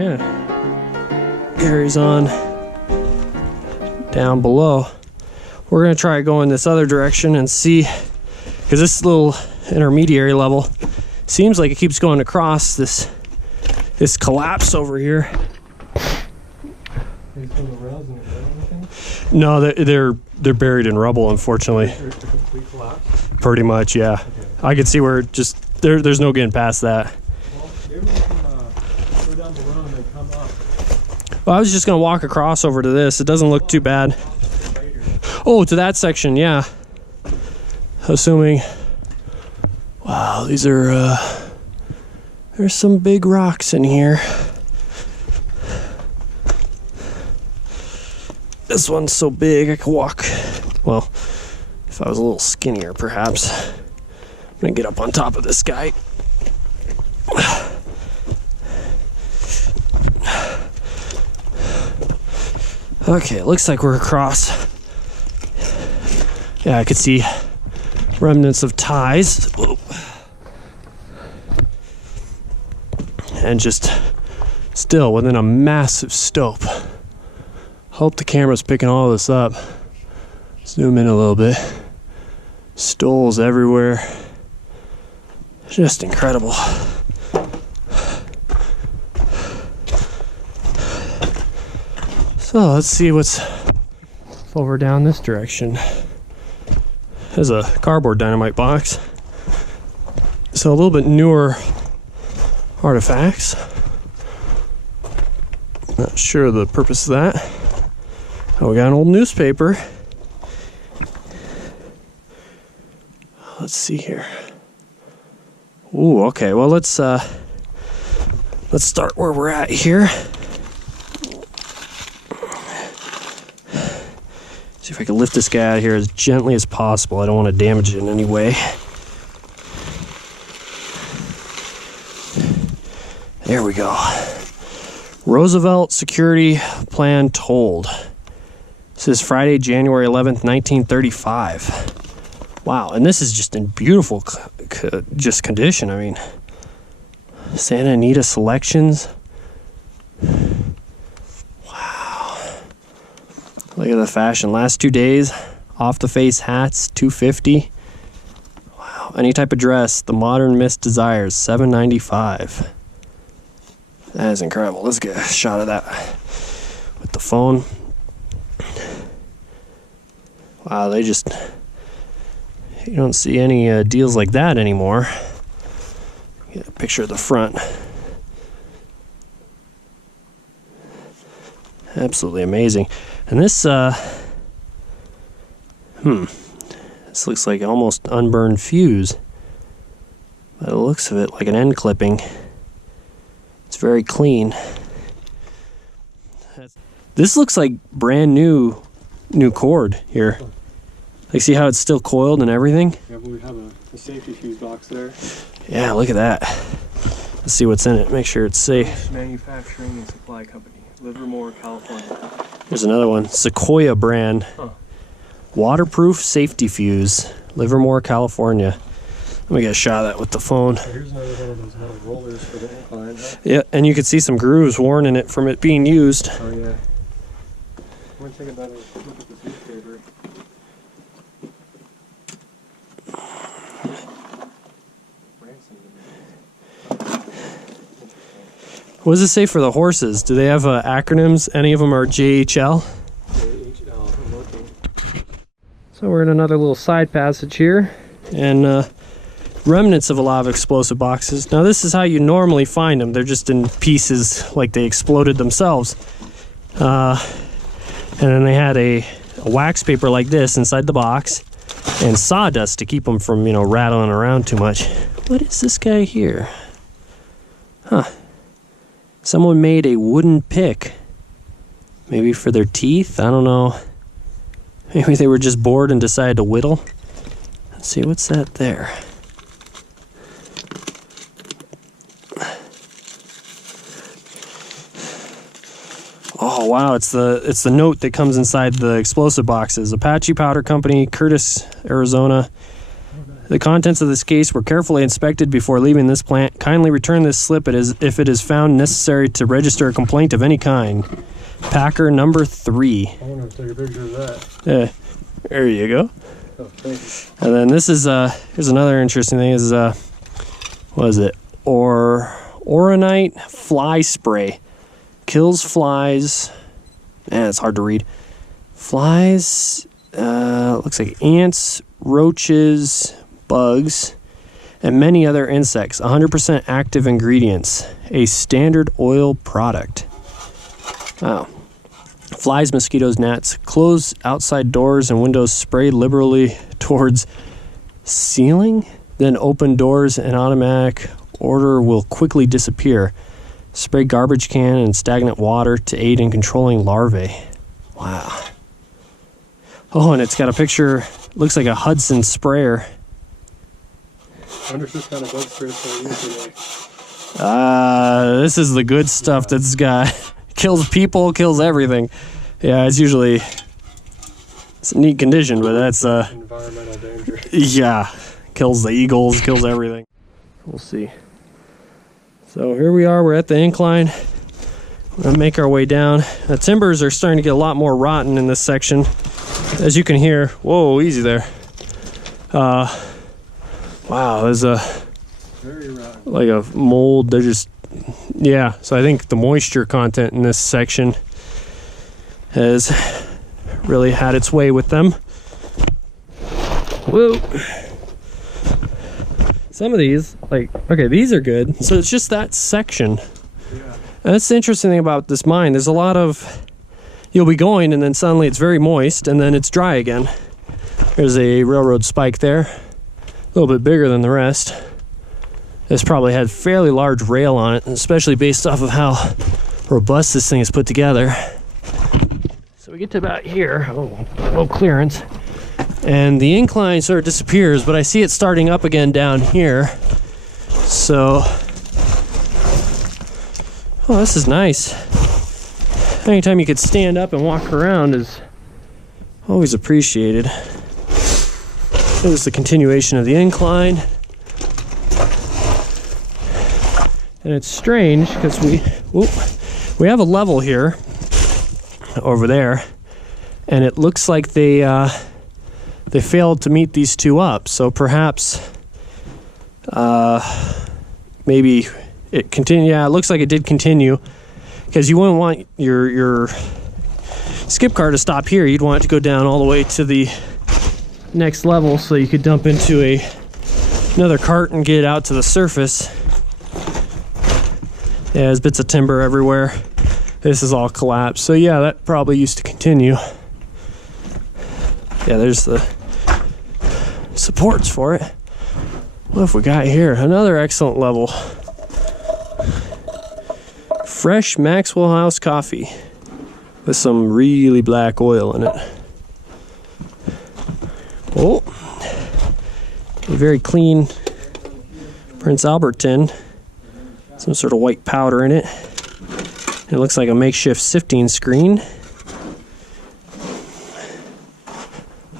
yeah, carries on down below. We're gonna try going this other direction and see, because this little intermediary level seems like it keeps going across this collapse over here. No, they're buried in rubble, unfortunately. It's a complete collapse? Pretty much, yeah. Okay. I can see where it just there's no getting past that. Well, maybe we can go down below and then come up. Well, I was just gonna walk across over to this. It doesn't look too bad. Oh, to that section, yeah. Assuming. Wow, these are there's some big rocks in here. This one's so big I could walk. Well, if I was a little skinnier, perhaps. I'm gonna get up on top of this guy. Okay, it looks like we're across. Yeah, I could see remnants of ties. Whoa. And just still within a massive stope. Hope the camera's picking all this up. Zoom in a little bit. Stoles everywhere. Just incredible. So let's see what's over down this direction. There's a cardboard dynamite box. So a little bit newer artifacts. Not sure of the purpose of that. Oh, we got an old newspaper. Let's see here. Ooh, okay. Well, let's start where we're at here. See if I can lift this guy out of here as gently as possible. I don't want to damage it in any way. There we go. Roosevelt Security Plan told. This is Friday, January 11th, 1935. Wow, and this is just in beautiful just condition. I mean, Santa Anita selections. Wow. Look at the fashion. Last 2 days, off the face hats, $250. Wow. Any type of dress, the modern Miss desires, $7.95. That is incredible. Let's get a shot of that with the phone. Wow, they just, you don't see any deals like that anymore. Get a picture of the front. Absolutely amazing. And this, this looks like almost unburned fuse. By the looks of it, like an end clipping. It's very clean. This looks like brand new cord here. Like, see how it's still coiled and everything? Yeah, but we have a safety fuse box there. Yeah, look at that. Let's see what's in it. Make sure it's safe. Manufacturing and Supply Company, Livermore, California. There's another one. Sequoia brand. Huh. Waterproof safety fuse, Livermore, California. Let me get a shot of that with the phone. So here's another one of those metal rollers for the incline. Huh? Yeah, and you can see some grooves worn in it from it being used. Oh, yeah. We're going to take another look at this newspaper. What does it say for the horses? Do they have acronyms? Any of them are JHL? JHL, I'm looking. So we're in another little side passage here, and remnants of a lot of explosive boxes. Now this is how you normally find them. They're just in pieces like they exploded themselves. And then they had a wax paper like this inside the box and sawdust to keep them from, you know, rattling around too much. What is this guy here? Huh. Someone made a wooden pick. Maybe for their teeth? I don't know. Maybe they were just bored and decided to whittle. Let's see, what's that there? Oh wow, it's the note that comes inside the explosive boxes. Apache Powder Company, Curtis, Arizona. The contents of this case were carefully inspected before leaving this plant. Kindly return this slip if it is found necessary to register a complaint of any kind. Packer number 3. I want to take a picture of that. Yeah, there you go. Oh, thank you. And then this is here's another interesting thing is what is it? Oronite fly spray. Kills flies. It's hard to read. Flies, looks like ants, roaches, bugs, and many other insects. 100% active ingredients. A standard oil product. Wow. Flies, mosquitoes, gnats. Close outside doors and windows. Spray liberally towards ceiling. Then open doors and automatic odor will quickly disappear. Spray garbage can and stagnant water to aid in controlling larvae. Wow. Oh, and it's got a picture. Looks like a Hudson sprayer. I wonder if this kind of bug spray is going to use today. This is the good stuff that's got kills people, kills everything. Yeah, it's a neat condition, but that's environmental danger. Yeah, kills the eagles, kills everything. We'll see. So here we are. We're at the incline. We're gonna make our way down. The timbers are starting to get a lot more rotten in this section, as you can hear. Whoa, easy there. Wow, there's Very rotten. like a mold. They're just, yeah. So I think the moisture content in this section has really had its way with them. Whoa. Some of these, like, okay, these are good. So it's just that section. Yeah. And that's the interesting thing about this mine. There's a lot of, you'll be going and then suddenly it's very moist and then it's dry again. There's a railroad spike there, a little bit bigger than the rest. This probably had fairly large rail on it, especially based off of how robust this thing is put together. So we get to about here. Oh, no clearance. And the incline sort of disappears, but I see it starting up again down here. So, oh, this is nice. Anytime you could stand up and walk around is always appreciated. It was the continuation of the incline. And it's strange because we have a level here over there, and it looks like they failed to meet these two up. So perhaps maybe it continued. Yeah, it looks like it did continue, because you wouldn't want your skip car to stop here. You'd want it to go down all the way to the next level so you could dump into another cart and get out to the surface. Yeah, there's bits of timber everywhere. This is all collapsed. So yeah, that probably used to continue. Yeah, there's the supports for it. What have we got here? Another excellent level. Fresh Maxwell House coffee with some really black oil in it. Oh, a very clean Prince Albert tin. Some sort of white powder in it. It looks like a makeshift sifting screen.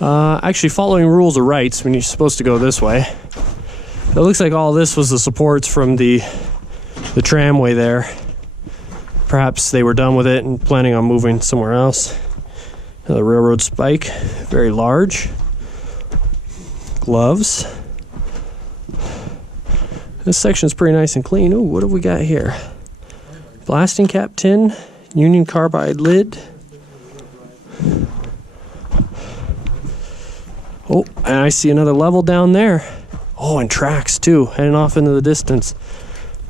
Actually, following rules of rights when you're supposed to go this way. It looks like all this was the supports from the tramway there. Perhaps they were done with it and planning on moving somewhere else. Another railroad spike, very large. Gloves. This section's pretty nice and clean. Ooh, what have we got here? Blasting cap tin, Union Carbide lid. Oh, and I see another level down there. Oh, and tracks too, heading off into the distance.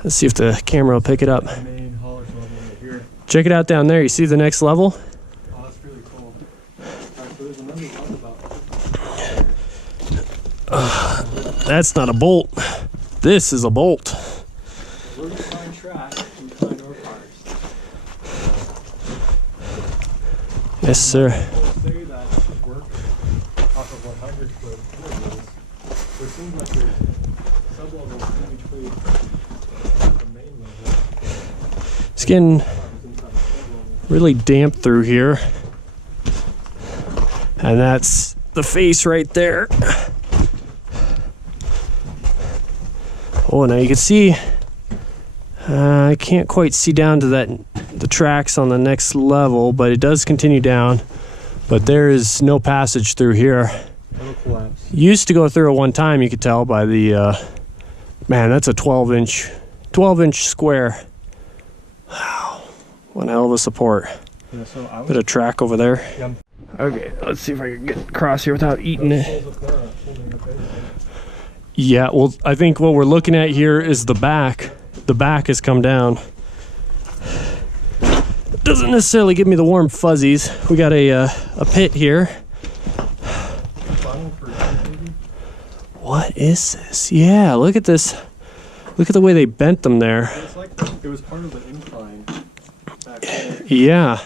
Let's see if the camera will pick it up. Main haulage level right here. Check it out down there. You see the next level? Oh, that's really cool. Alright, so there's another roundabout. That's not a bolt. This is a bolt. Where do you find track? We find ore cars. Yes, sir. Say that should work off of 100 foot intervals. So it seems like there's sub-levels in between the main level. It's getting really damp through here. And that's the face right there. Oh, now you can see, I can't quite see down to the tracks on the next level, but it does continue down. But there is no passage through here. It'll collapse. Used to go through it one time, you could tell by the, man, that's a 12-inch square. Wow, one hell of a support. Yeah, so Bit of track over there. Yeah. Okay, let's see if I can get across here without eating it. Yeah, well, I think what we're looking at here is the back. The back has come down. It doesn't necessarily give me the warm fuzzies. We got a pit here. What is this? Yeah, look at this. Look at the way they bent them there. It's like it was part of the incline back there. Yeah.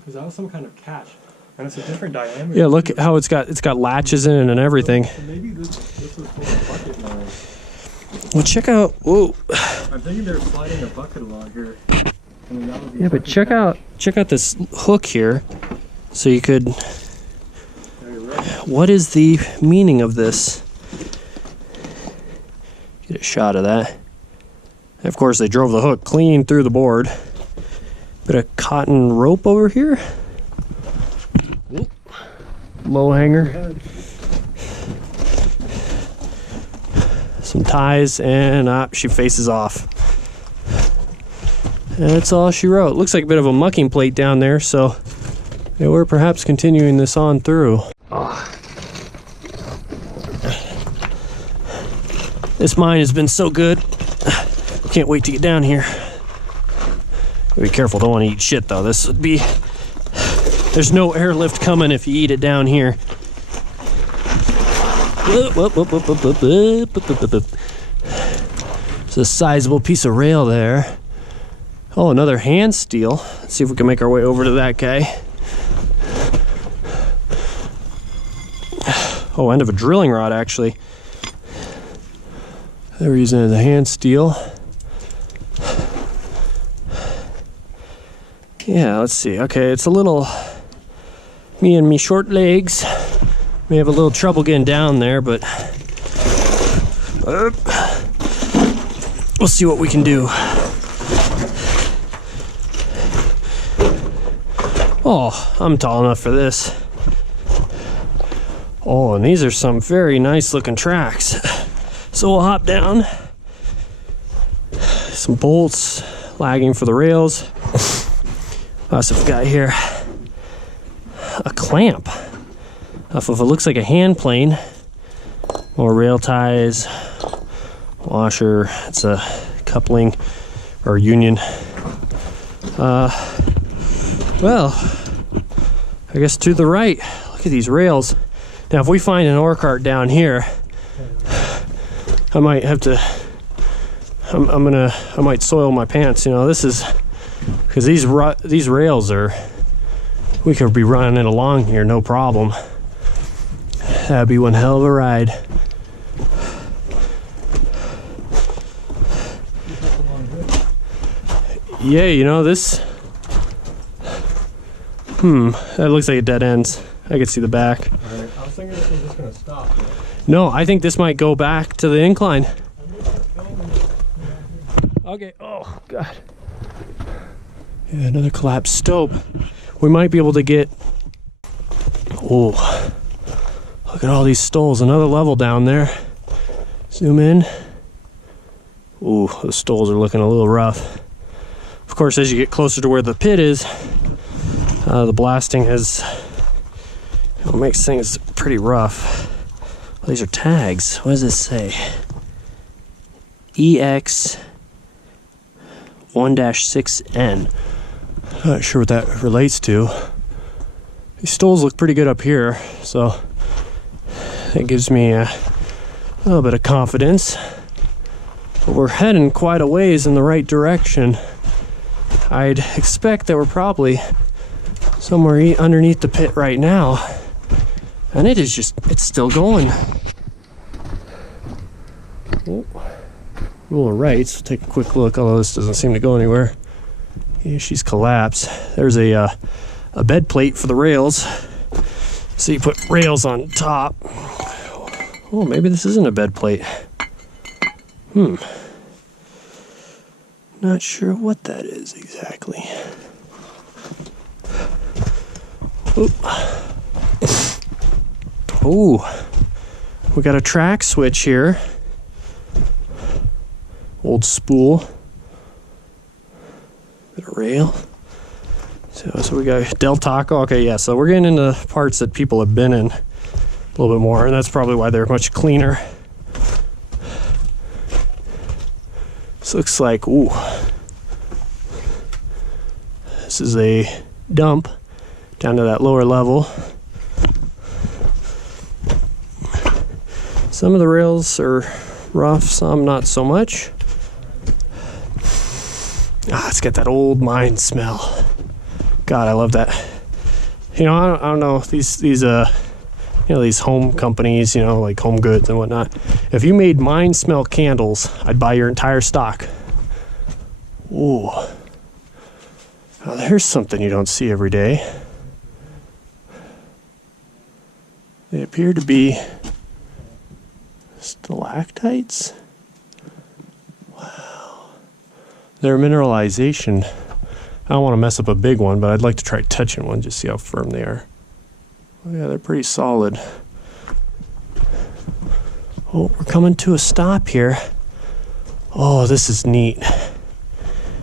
Because that was some kind of catch. And it's a different diameter. Yeah, look at how it's got latches in it and everything. So maybe this was for a bucket now. Well, check out. Whoa. I'm thinking they're sliding a bucket along here. And then that would be Yeah, but check out this hook here. So you could. What is the meaning of this? Get a shot of that. And of course, they drove the hook clean through the board. Bit of cotton rope over here. Low hanger. Some ties, and she faces off. And that's all she wrote. Looks like a bit of a mucking plate down there, so yeah, we're perhaps continuing this on through. This mine has been so good. Can't wait to get down here. Be careful, don't want to eat shit though. This would be. There's no airlift coming if you eat it down here. It's a sizable piece of rail there. Oh, another hand steel. Let's see if we can make our way over to that guy. Oh, end of a drilling rod actually. They were using it as a hand steel. Yeah, let's see. Okay, it's a little. Me and me short legs may have a little trouble getting down there, but we'll see what we can do. Oh, I'm tall enough for this. Oh, and these are some very nice looking tracks. So we'll hop down. Some bolts lagging for the rails. What else have we got here? A clamp off of it looks like a hand plane. More rail ties, washer. It's a coupling or union. Well, I guess to the right. Look at these rails. Now, if we find an ore cart down here, I might have to. I might soil my pants. You know, this is because these rails are. We could be running it along here, no problem. That'd be one hell of a ride. Yeah, you know this. That looks like it dead ends. I could see the back. All right. I was thinking this was just gonna stop. No, I think this might go back to the incline. Okay. Oh God. Yeah, another collapsed stope. We might be able to get. Oh, look at all these stoles. Another level down there. Zoom in. Ooh, the stoles are looking a little rough. Of course, as you get closer to where the pit is, the blasting has makes things pretty rough. Well, these are tags. What does this say? EX 1-6N. Not sure what that relates to. These stoles look pretty good up here, so that gives me a little bit of confidence. But we're heading quite a ways in the right direction. I'd expect that we're probably somewhere underneath the pit right now. And it is just, it's still going. Oh. Rule of rights, we'll take a quick look, although this doesn't seem to go anywhere. Yeah, she's collapsed. There's a bed plate for the rails. So you put rails on top. Oh, maybe this isn't a bed plate. Not sure what that is exactly. Oh, we got a track switch here. Old spool. Bit of rail. So we got Del Taco. Okay, yeah, so we're getting into parts that people have been in a little bit more, and that's probably why they're much cleaner. This looks like, ooh, this is a dump down to that lower level. Some of the rails are rough, some not so much. It's got that old mine smell. God, I love that. You know, I don't know, these you know, these home companies, you know, like Home Goods and whatnot. If you made mine smell candles, I'd buy your entire stock. Ooh. Now there's something you don't see every day. They appear to be stalactites. Wow. They're mineralization. I don't want to mess up a big one, but I'd like to try touching one, just see how firm they are. Oh yeah, they're pretty solid. Oh, we're coming to a stop here. Oh, this is neat.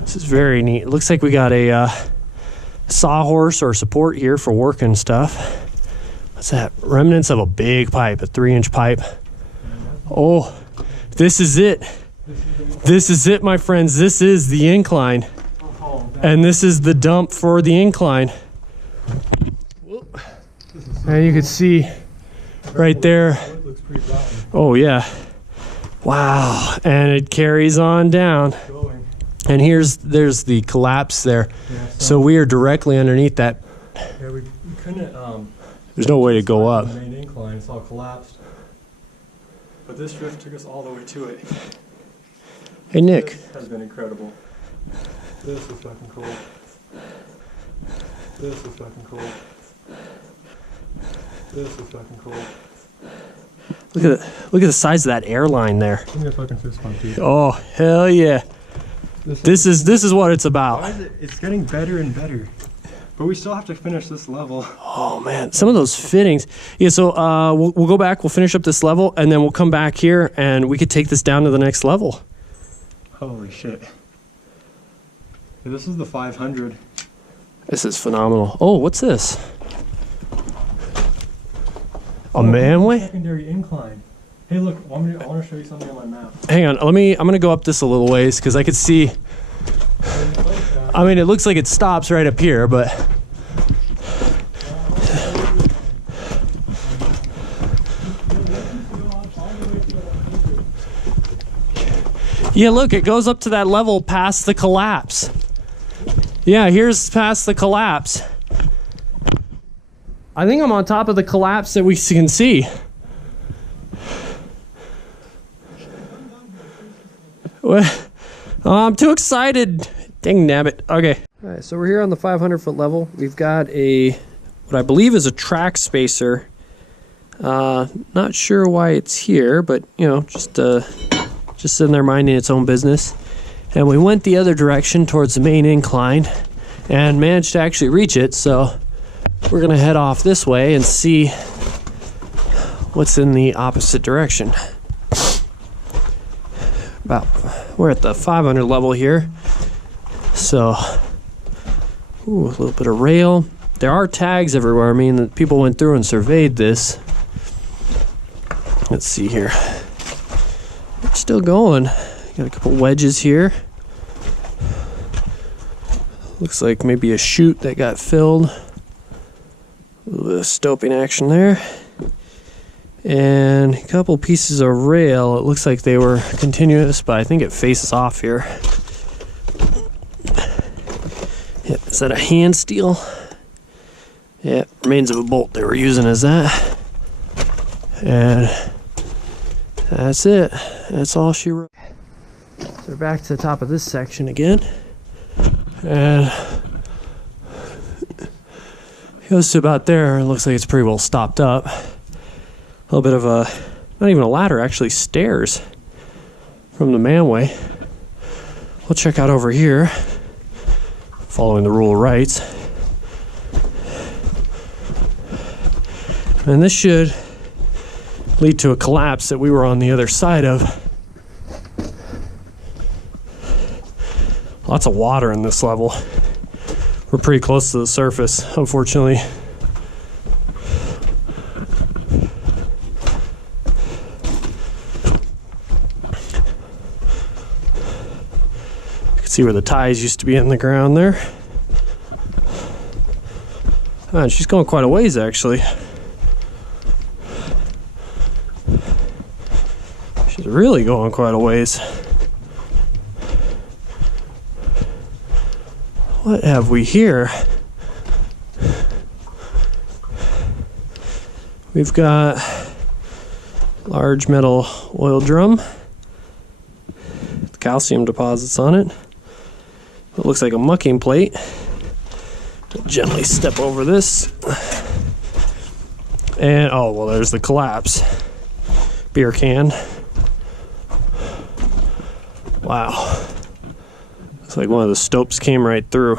This is very neat. It looks like we got a sawhorse or support here for working stuff. What's that? Remnants of a big pipe, a 3-inch pipe. Oh, this is it. This is it, my friends. This is the incline. And this is the dump for the incline. And you can see right there. Oh yeah. Wow. And it carries on down. And there's the collapse there. Yeah, so we are directly underneath that. Yeah, we couldn't. There's no way to go up. The main incline, it's all collapsed. But this drift took us all the way to it. Hey Nick. This has been incredible. This is fucking cool. This is fucking cool. This is fucking cool. Look at the size of that airline there. Give me a fucking fist pump, dude. Oh hell yeah. This is what it's about. Why is it? It's getting better and better. But we still have to finish this level. Oh man, some of those fittings. Yeah, so we'll go back, we'll finish up this level, and then we'll come back here and we could take this down to the next level. Holy shit. Yeah, this is the 500. This is phenomenal. Oh, what's this? A manway? Secondary incline. Hey, look, I want to show you something on my map. Hang on, I'm gonna go up this a little ways because I could see. I mean, it looks like it stops right up here, but. Yeah, look, it goes up to that level past the collapse. Yeah, here's past the collapse. I think I'm on top of the collapse that we can see. Well, I'm too excited. Dang nabbit. Okay. All right, so we're here on the 500-foot level. We've got what I believe is a track spacer. Not sure why it's here, but you know, just sitting there minding its own business. And we went the other direction towards the main incline and managed to actually reach it. So we're gonna head off this way and see what's in the opposite direction. We're at the 500 level here. So, ooh, a little bit of rail. There are tags everywhere. I mean, people went through and surveyed this. Let's see here. We're still going. Got a couple wedges here. Looks like maybe a chute that got filled. A little bit of stoping action there. And a couple pieces of rail. It looks like they were continuous, but I think it faces off here. Yep, is that a hand steel? Yeah, remains of a bolt they were using as that. And that's it. That's all she wrote. So we're back to the top of this section again. And it goes to about there. It looks like it's pretty well stopped up. A little bit of a not even a ladder, actually stairs from the manway. We'll check out over here, following the rule of rights. And this should lead to a collapse that we were on the other side of. Lots of water in this level. We're pretty close to the surface, unfortunately. You can see where the ties used to be in the ground there. And she's going quite a ways, actually. She's really going quite a ways. What have we here? We've got large metal oil drum with calcium deposits on it. It looks like a mucking plate. Gently step over this. And oh, well, there's the collapse. Beer can. Wow. Looks like one of the stopes came right through.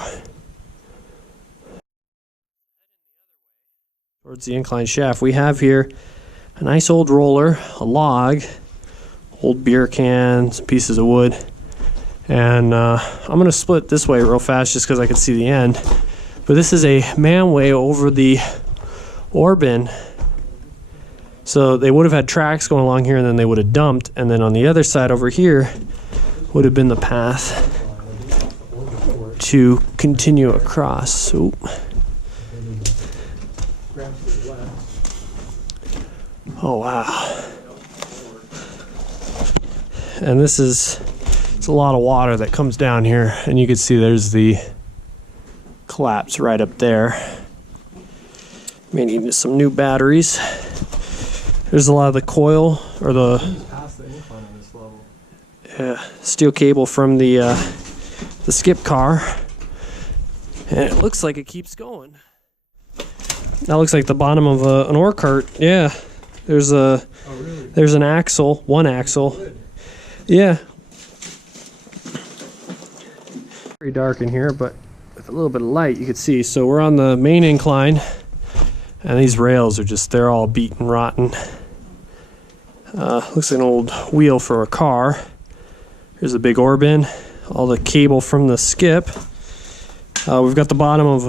Towards the incline shaft, we have here a nice old roller, a log, old beer cans, pieces of wood. And I'm going to split this way real fast just because I can see the end. But this is a manway over the ore bin. So they would have had tracks going along here and then they would have dumped. And then on the other side over here would have been the path to continue across. Ooh. Oh wow. And this is, it's a lot of water that comes down here, and you can see there's the collapse right up there. May need some new batteries. There's a lot of the coil or the steel cable from the skip car, and it looks like it keeps going. That looks like the bottom of an ore cart. Yeah, there's a there's an axle, one axle. Yeah. Very dark in here, but with a little bit of light you can see. So we're on the main incline, and these rails are just, they're all beaten rotten. Looks like an old wheel for a car. Here's a big ore bin. All the cable from the skip. We've got the bottom of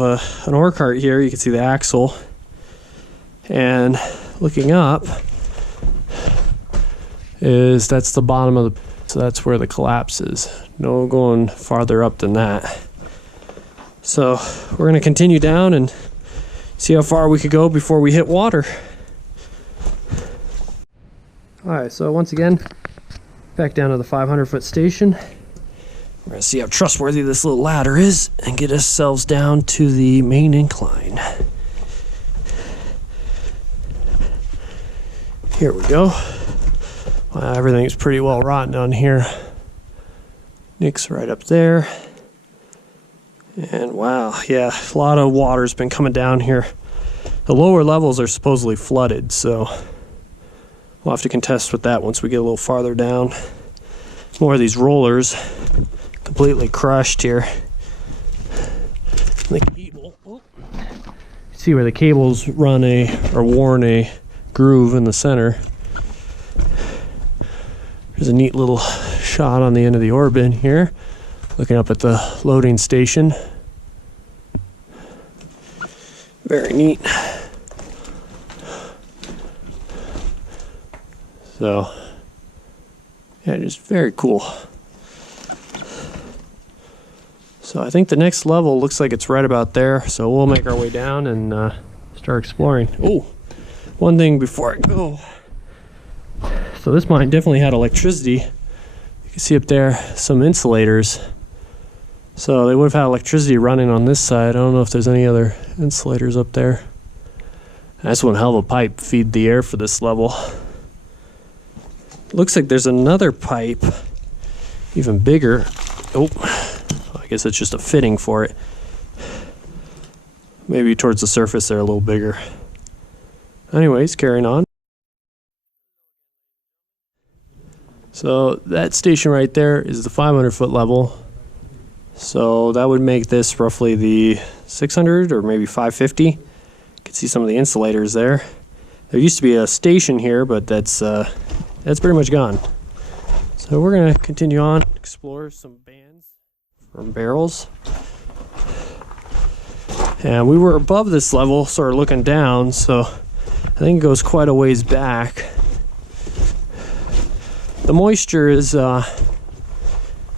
an ore cart here. You can see the axle. And looking up that's the bottom of the, so that's where the collapse is. No going farther up than that. So we're going to continue down and see how far we could go before we hit water. Alright, so once again, back down to the 500-foot station. We're going to see how trustworthy this little ladder is and get ourselves down to the main incline. Here we go. Wow, everything's pretty well rotten on here. Nick's right up there. And wow, yeah, a lot of water's been coming down here. The lower levels are supposedly flooded, so we'll have to contest with that once we get a little farther down. More of these rollers completely crushed here. The cable, see where the cables run or worn a groove in the center. There's a neat little shot on the end of the ore bin here, looking up at the loading station. Very neat. So, yeah, just very cool. So I think the next level looks like it's right about there. So we'll make our way down and start exploring. Oh, one thing before I go. So this mine definitely had electricity. You can see up there some insulators. So they would have had electricity running on this side. I don't know if there's any other insulators up there. That's one hell of a pipe feed the air for this level. Looks like there's another pipe, even bigger. Oh, I guess it's just a fitting for it. Maybe towards the surface they're a little bigger. Anyways, carrying on. So that station right there is the 500-foot level. So that would make this roughly the 600 or maybe 550. You can see some of the insulators there. There used to be a station here, but that's pretty much gone. So we're gonna continue on, explore some bands from barrels. And we were above this level, sort of looking down, so I think it goes quite a ways back. The moisture is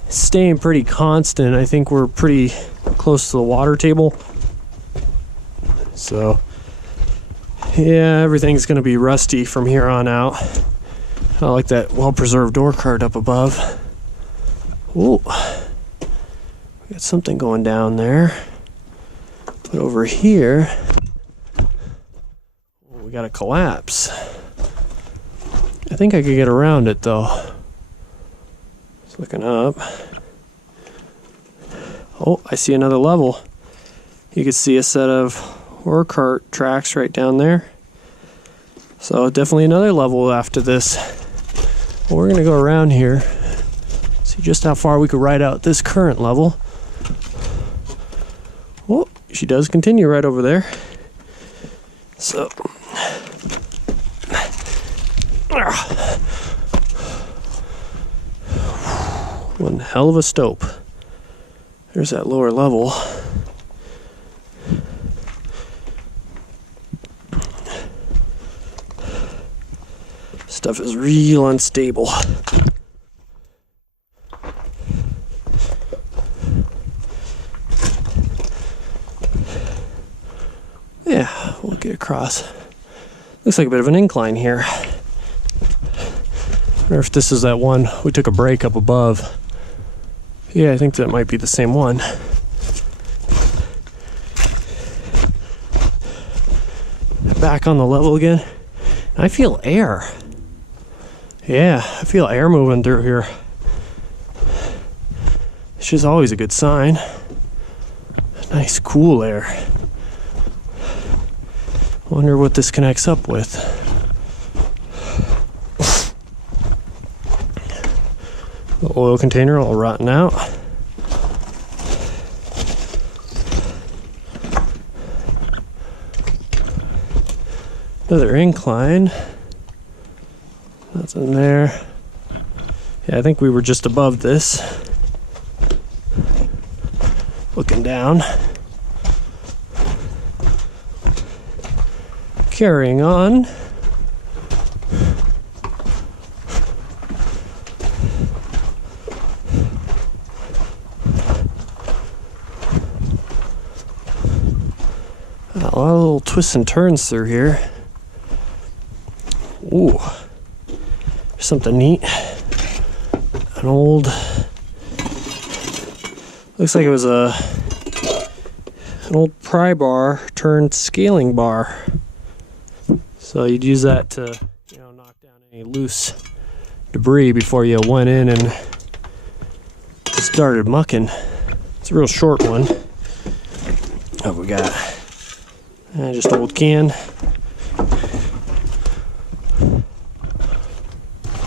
staying pretty constant. I think we're pretty close to the water table. So yeah, everything's gonna be rusty from here on out. I like that well-preserved door card up above. Ooh, we got something going down there. But over here, we got a collapse. I think I could get around it though. Just looking up. Oh, I see another level. You can see a set of ore cart tracks right down there. So definitely another level after this. Well, we're gonna go around here, see just how far we could ride out this current level. Oh, she does continue right over there. So, one hell of a stope. There's that lower level. Stuff is real unstable. Yeah, we'll get across. Looks like a bit of an incline here. I wonder if this is that one we took a break up above. Yeah, I think that might be the same one. Back on the level again. I feel air. Yeah, I feel air moving through here. Which is always a good sign. Nice cool air. Wonder what this connects up with. The oil container all rotten out. Another incline. Nothing there. Yeah, I think we were just above this. Looking down. Carrying on. A lot of little twists and turns through here. Ooh, something neat. An old, looks like it was an old pry bar turned scaling bar. So you'd use that to, knock down any loose debris before you went in and started mucking. It's a real short one. Oh, we got just old can.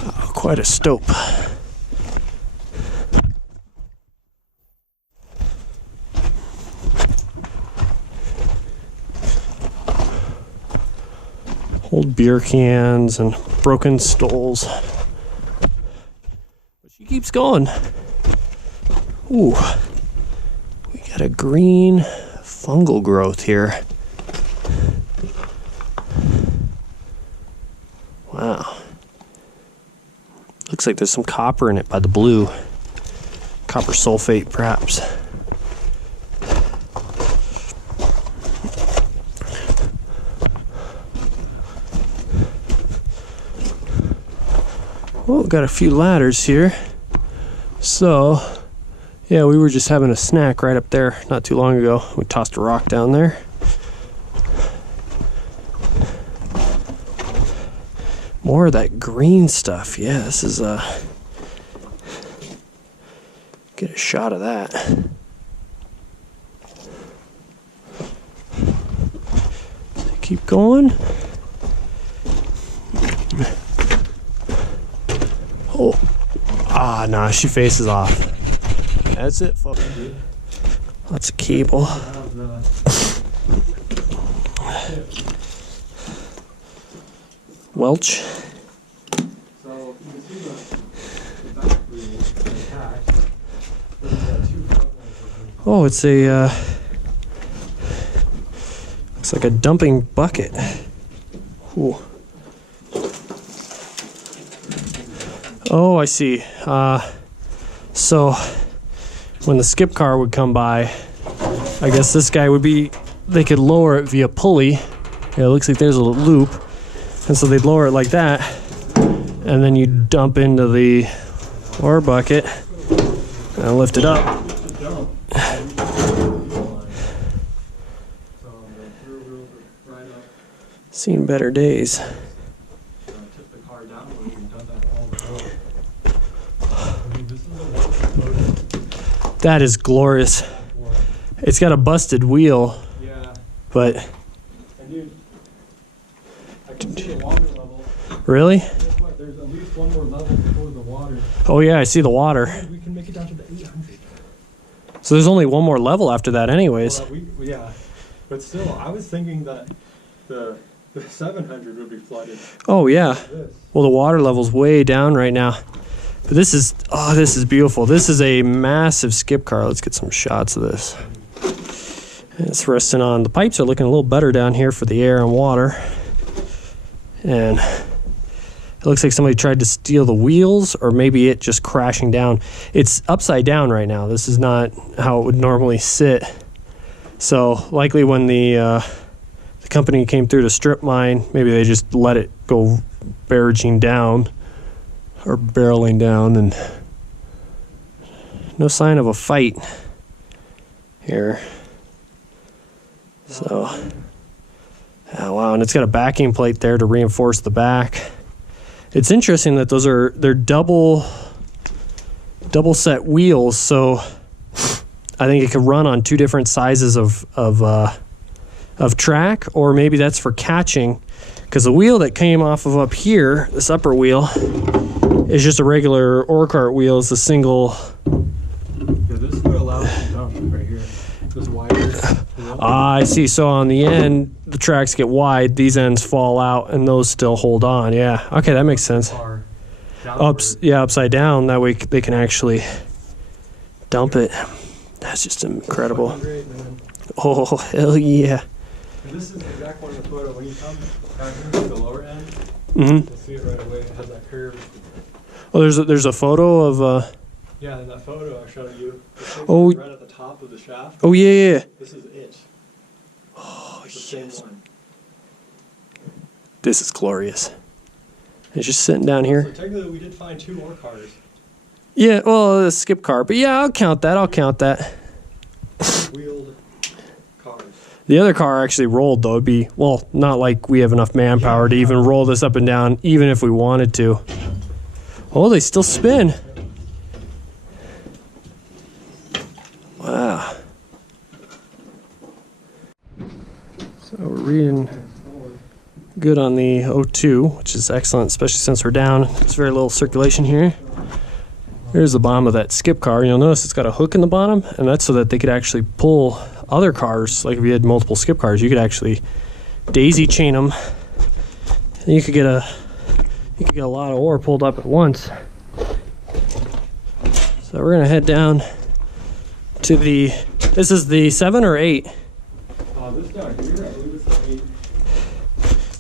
Oh, quite a stope. Old beer cans and broken stoles. But she keeps going. Ooh, we got a green fungal growth here. Wow. Looks like there's some copper in it by the blue. Copper sulfate, perhaps. Well, got a few ladders here. So, yeah, we were just having a snack right up there not too long ago. We tossed a rock down there. More of that green stuff. Yeah, this is get a shot of that. Keep going. Oh, Ah, nah, she faces off. That's it, folks. Lots of cable. Welch. So you can see the back wheel attached. There's two front ones. Oh, it's a looks like a dumping bucket. Ooh. Oh, I see. So when the skip car would come by, I guess this guy would be, they could lower it via pulley. Yeah, it looks like there's a loop. And so they'd lower it like that. And then you dump into the ore bucket and lift it up. Seen better days. That is glorious. It's got a busted wheel. Yeah. But And dude, I can see the water level. really? Guess what? There's at least one more level before the water. Oh yeah, I see the water. And we can make it down to the 800. So there's only one more level after that anyways. Well, yeah, but still, I was thinking that the 700 would be flooded. Oh yeah. This. Well, the water level's way down right now. But this is, oh, this is beautiful. This is a massive skip car. Let's get some shots of this. It's resting on, the pipes are looking a little better down here for the air and water. And it looks like somebody tried to steal the wheels, or maybe it just crashing down. It's upside down right now. This is not how it would normally sit. So likely when the company came through to strip mine, maybe they just let it go barraging down or barreling down, and no sign of a fight here. So, oh wow, and it's got a backing plate there to reinforce the back. It's interesting that they're double set wheels, so I think it could run on two different sizes of track, or maybe that's for catching, because the wheel that came off of up here, this upper wheel, is just a regular ore cart wheel. It's a single. Yeah, this is what allows you to dump right here. This wider. I see. So on the end, the tracks get wide. These ends fall out, and those still hold on. Yeah. Okay, that makes sense. Upside down. That way they can actually dump it. That's just incredible. Great, man. Oh hell yeah! And this is the exact one in the photo. When you come back into the lower end, Mm-hmm. you'll see it right away. It has that curve. Oh, there's a photo of. Yeah, in that photo I showed you. Oh. Right at the top of the shaft. Oh yeah. This is it. Oh It's the same yes. one. This is glorious. It's just sitting down So here. technically, we did find two ore cars. Yeah. Well, a skip car, but yeah, I'll count that. Wheeled cars. The other car actually rolled, though. It'd be, well, not like we have enough manpower to even roll this up and down, even if we wanted to. Oh, they still spin. Wow. So we're reading good on the O2, which is excellent, especially since we're down. There's very little circulation here. Here's the bottom of that skip car. You'll notice it's got a hook in the bottom, and that's so that they could actually pull other cars. Like if you had multiple skip cars, you could actually daisy chain them, and you could get a lot of ore pulled up at once. So we're gonna head down to this is the 7 or 8? This down here, I believe it's the 8.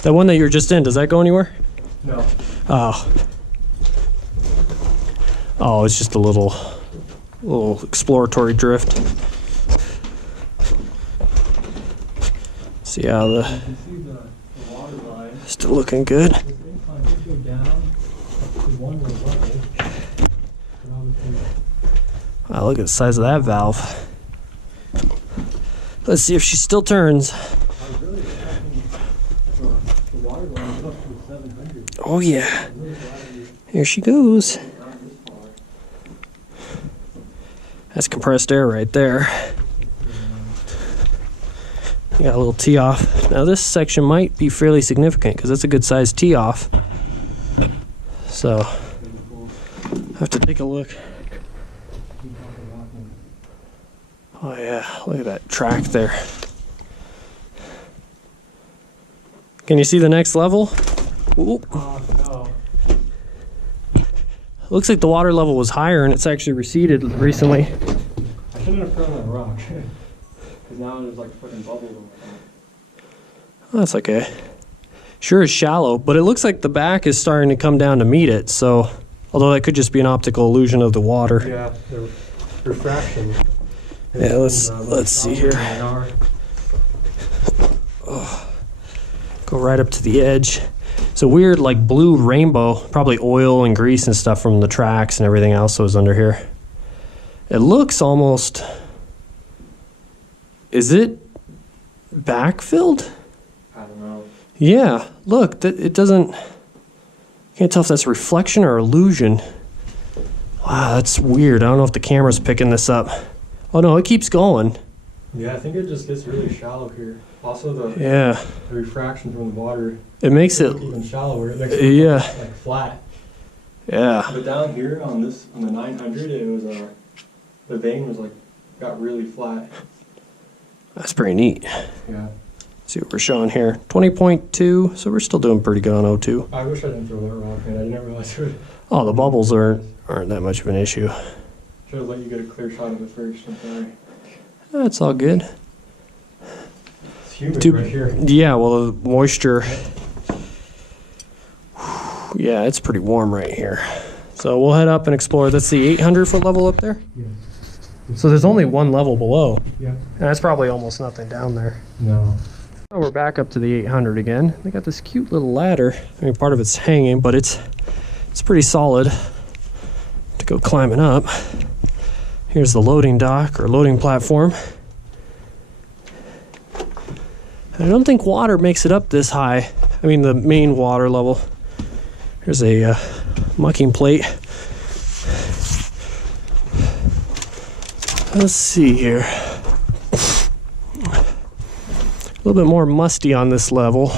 The one that you're just in, does that go anywhere? No. Oh, it's just a little exploratory drift. See how You can see the water line. still looking good. This incline did go down up to one more level. And obviously, Wow, look at the size of that valve. Let's see if she still turns. I was really expecting the water line up to 700. Oh yeah, I'm really glad we here she goes. got this far. That's compressed air right there. You got a little tee off. Now this section might be fairly significant because that's a good sized tee off. So have to take a look. Oh yeah, look at that track there. Can you see the next level? Ooh. No. Looks like the water level was higher and it's actually receded recently. I shouldn't have thrown that rock. Because now there's like fucking bubbles on my top. Oh, that's okay. Sure is shallow, but it looks like the back is starting to come down to meet it, so although that could just be an optical illusion of the water. Yeah, the refraction. Yeah, let's see here. Oh, go right up to the edge. It's a weird like blue rainbow, probably oil and grease and stuff from the tracks and everything else that was under here. It looks almost, is it backfilled? I don't know. Yeah, look, it doesn't, can't tell if that's reflection or illusion. Wow, that's weird. I don't know if the camera's picking this up. Oh no, it keeps going. Yeah, I think it just gets really shallow here. Also the refraction from the water. It makes it even shallower. It makes it like flat. Yeah. But down here on the 900, it was the vein was like got really flat. That's pretty neat. Yeah. See what we're showing here. 20.2, so we're still doing pretty good on O2. I wish I didn't throw that rock, man. I didn't realize it would. Oh, the bubbles aren't that much of an issue. Should have let you get a clear shot of it first. I'm sorry. That's all good. It's humid right here. Yeah, well, the moisture. Yeah, it's pretty warm right here. So we'll head up and explore. That's the 800-foot level up there? Yeah. So there's only one level below. Yeah. And that's probably almost nothing down there. No. Oh, we're back up to the 800 again. They got this cute little ladder. I mean, part of it's hanging, but it's pretty solid to go climbing up. Here's the loading dock or loading platform. I don't think water makes it up this high. I mean, the main water level. Here's a mucking plate. Let's see here. A little bit more musty on this level.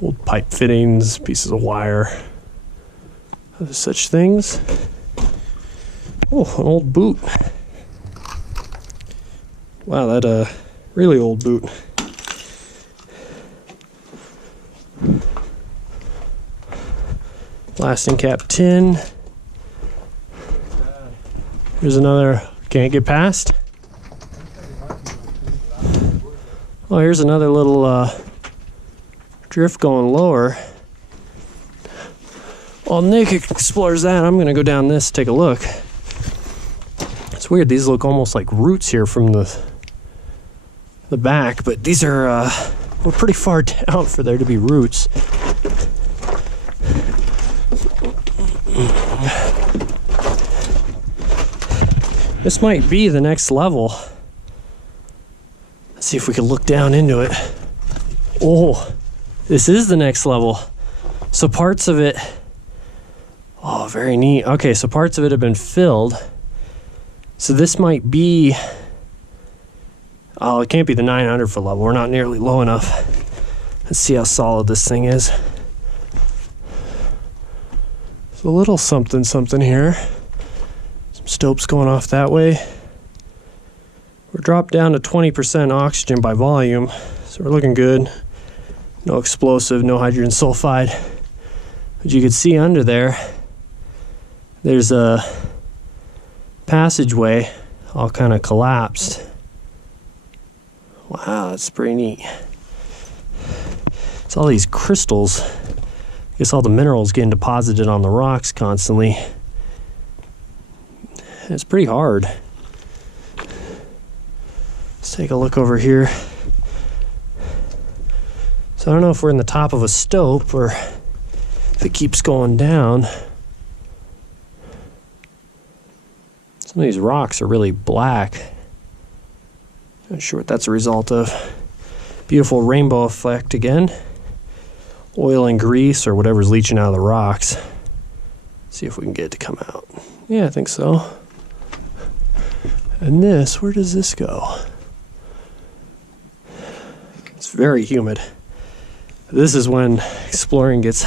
Old pipe fittings, pieces of wire, such things. Oh, an old boot. Wow, that really old boot. Blasting cap tin. Here's another, can't get past. Oh, here's another little drift going lower. While Nick explores that, I'm gonna go down this, take a look. It's weird, these look almost like roots here from the back, but these are we're pretty far down for there to be roots. This might be the next level. Let's see if we can look down into it. Oh, this is the next level. So parts of it, oh, very neat. Okay, so parts of it have been filled. So this might be, oh, it can't be the 900-foot level. We're not nearly low enough. Let's see how solid this thing is. There's a little something here. Some stopes going off that way. We're dropped down to 20% oxygen by volume, so we're looking good. No explosive, no hydrogen sulfide. But you can see under there, there's a passageway all kind of collapsed. Wow, that's pretty neat. It's all these crystals. I guess all the minerals getting deposited on the rocks constantly. It's pretty hard. Let's take a look over here. So I don't know if we're in the top of a stope or if it keeps going down. Some of these rocks are really black. Not sure what that's a result of. Beautiful rainbow effect again. Oil and grease or whatever's leaching out of the rocks. See if we can get it to come out. Yeah, I think so. And this, where does this go? It's very humid. This is when exploring gets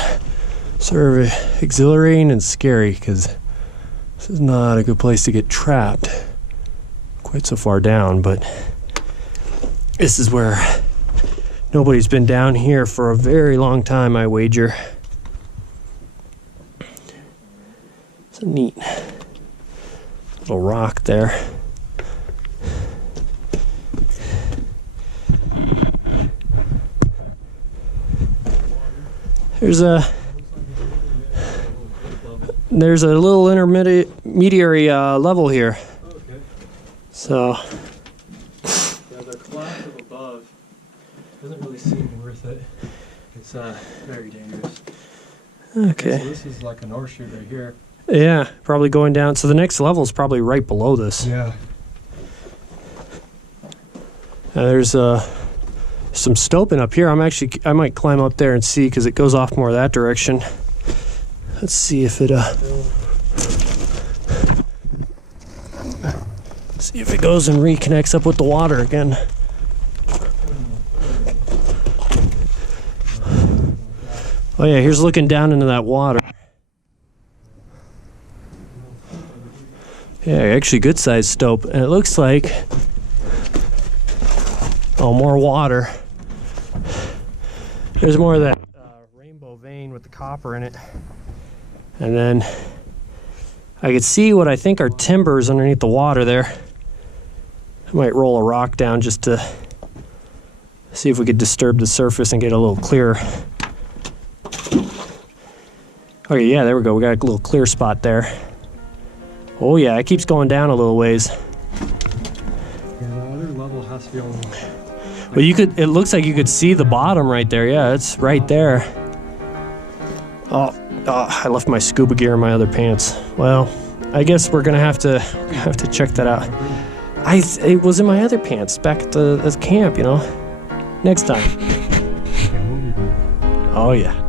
sort of exhilarating and scary, because this is not a good place to get trapped quite so far down, but this is where nobody's been down here for a very long time, I wager. It's a neat little rock there. There's a little intermediary level here. Okay. So Yeah, the collapse of above doesn't really seem worth it. It's very dangerous. okay. So this is like an horseshoe right here. Yeah, probably going down. So the next level is probably right below this. Yeah. There's some stoping up here. I might climb up there and see, because it goes off more that direction. Let's see if it goes and reconnects up with the water again. Oh yeah, here's looking down into that water. Yeah, actually good sized stope, and it looks like, oh, more water. There's more of that rainbow vein with the copper in it. And then I could see what I think are timbers underneath the water there. I might roll a rock down just to see if we could disturb the surface and get a little clearer. Okay, yeah, there we go. We got a little clear spot there. Oh yeah, it keeps going down a little ways. Yeah, the other level has to be on. But it looks like you could see the bottom right there. Yeah, it's right there. Oh, I left my scuba gear in my other pants. Well, I guess we're gonna have to check that out. It was in my other pants back at the camp, you know. Next time. Oh yeah.